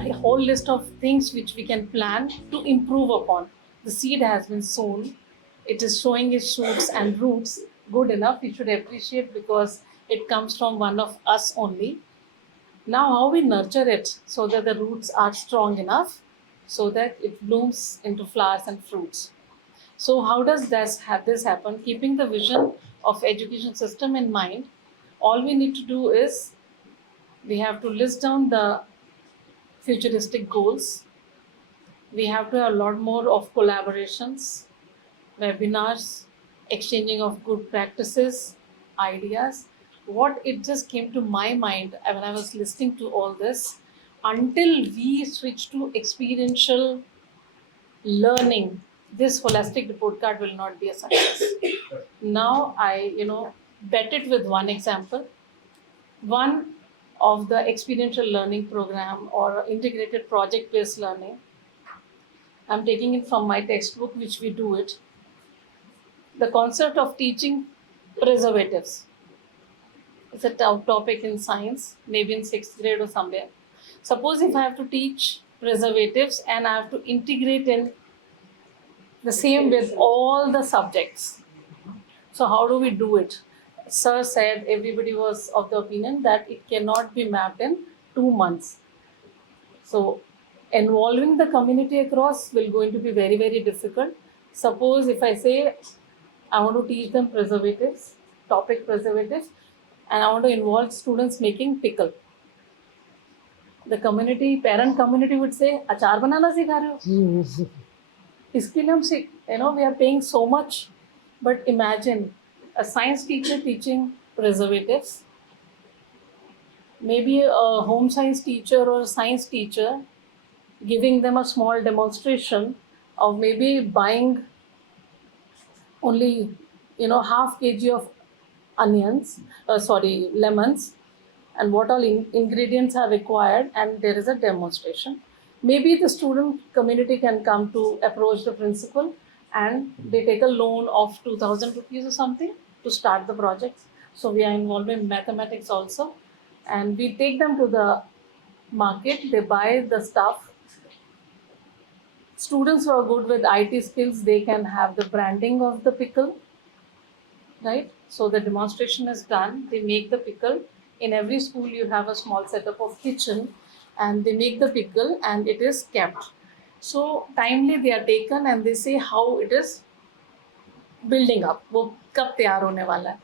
a whole list of things which we can plan to improve upon. The seed has been sown, it is showing its shoots and roots. Good enough, we should appreciate because it comes from one of us only. Now, how we nurture it so that the roots are strong enough so that it blooms into flowers and fruits. So, how does this happen? Keeping the vision of education system in mind, all we need to do is we have to list down the futuristic goals. We have to have a lot more of collaborations, webinars, exchanging of good practices, ideas. What it just came to my mind when I was listening to all this, until we switch to experiential learning, this holistic report card will not be a success. Now I, bet it with one example. One of the experiential learning program or integrated project based learning, I'm taking it from my textbook, which we do it. The concept of teaching preservatives. It's a topic in science, maybe in 6th grade or somewhere. Suppose if I have to teach preservatives and I have to integrate in the same with all the subjects. So how do we do it? Sir said everybody was of the opinion that it cannot be mapped in 2 months. So involving the community across will going to be very, very difficult. Suppose if I say I want to teach them preservatives, topic preservatives, and I want to involve students making pickle. The community, parent community would say, "Achar banana sikha rahe ho?" इसके लिए हम we are paying so much, but imagine a science teacher teaching preservatives, maybe a home science teacher or a science teacher giving them a small demonstration of maybe buying only half kg of lemons, and what all ingredients are required, and there is a demonstration. Maybe the student community can come to approach the principal and they take a loan of 2,000 rupees or something to start the project. So we are involved in mathematics also, and we take them to the market, they buy the stuff. Students who are good with IT skills, they can have the branding of the pickle, right? So the demonstration is done, they make the pickle. In every school you have a small setup of kitchen, and they make the pickle and it is kept. So timely they are taken and they say how it is building up, wo kab tayar hone wala hai.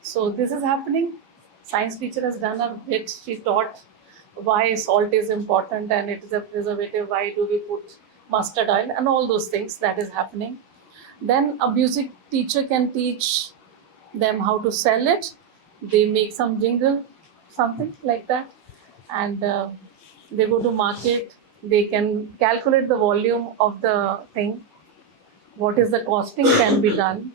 So this is happening. Science teacher has done a bit. She taught why salt is important and it is a preservative, why do we put mustard oil, and all those things that is happening. Then a music teacher can teach them how to sell it. They make some jingle, something like that, and they go to market. They can calculate the volume of the thing. What is the costing can be done.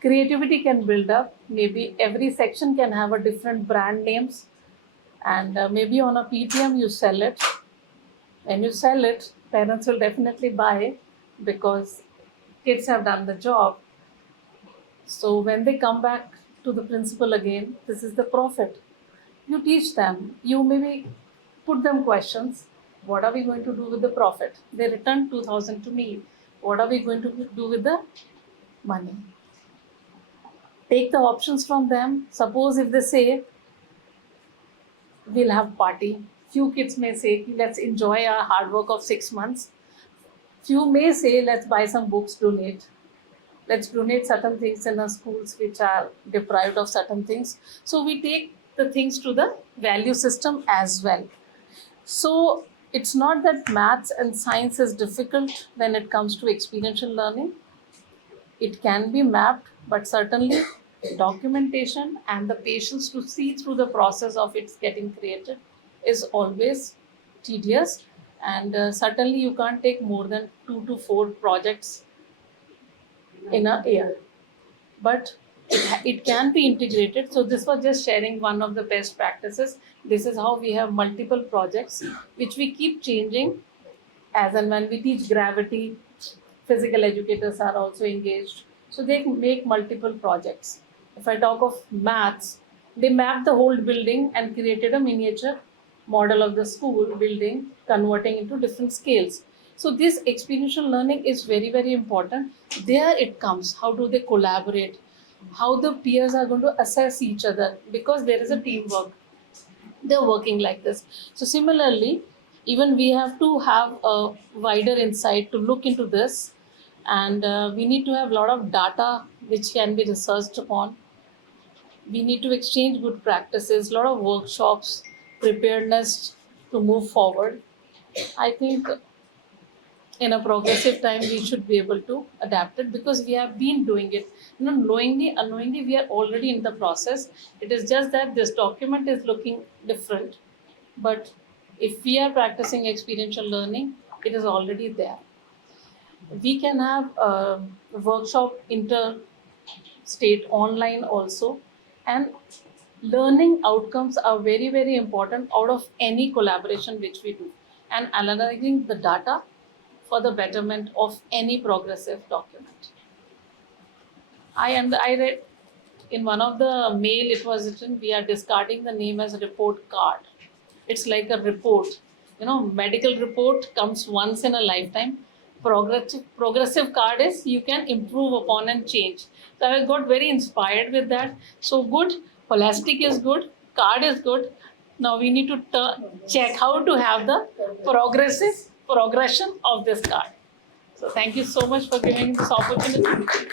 Creativity can build up. Maybe every section can have a different brand names, and maybe on a PTM you sell it. When you sell it, parents will definitely buy because kids have done the job. So when they come back to the principal again, this is the profit. You teach them, you maybe put them questions. What are we going to do with the profit? They return 2,000 to me. What are we going to do with the money? Take the options from them. Suppose if they say, we'll have party. Few kids may say, let's enjoy our hard work of 6 months. Few may say, let's buy some books, donate. Let's donate certain things in our schools which are deprived of certain things. So we take the things to the value system as well. So it's not that maths and science is difficult when it comes to experiential learning. It can be mapped, but certainly documentation and the patience to see through the process of its getting created is always tedious. And certainly you can't take more than 2 to 4 projects in a year, but it can be integrated. So this was just sharing one of the best practices. This is how we have multiple projects which we keep changing as and when we teach gravity. Physical educators are also engaged, so they make multiple projects. If I talk of maths, they mapped the whole building and created a miniature model of the school building, converting into different scales. So this experiential learning is very, very important. There it comes. How do they collaborate? How the peers are going to assess each other, because there is a teamwork. They're working like this. So similarly, even we have to have a wider insight to look into this, and we need to have a lot of data which can be researched upon. We need to exchange good practices, a lot of workshops, preparedness to move forward. I think in a progressive time we should be able to adapt it, because we have been doing it, knowingly unknowingly we are already in the process. It is just that this document is looking different, but if we are practicing experiential learning, it is already there. We can have a workshop interstate online also, and learning outcomes are very, very important out of any collaboration which we do, and analyzing the data for the betterment of any progressive document. I read in one of the mail, it was written, we are discarding the name as report card. It's like a report. Medical report comes once in a lifetime. Progressive card is you can improve upon and change. So I got very inspired with that. So good, holistic is good, card is good. Now we need to check how to have the progression of this card. So thank you so much for giving this opportunity.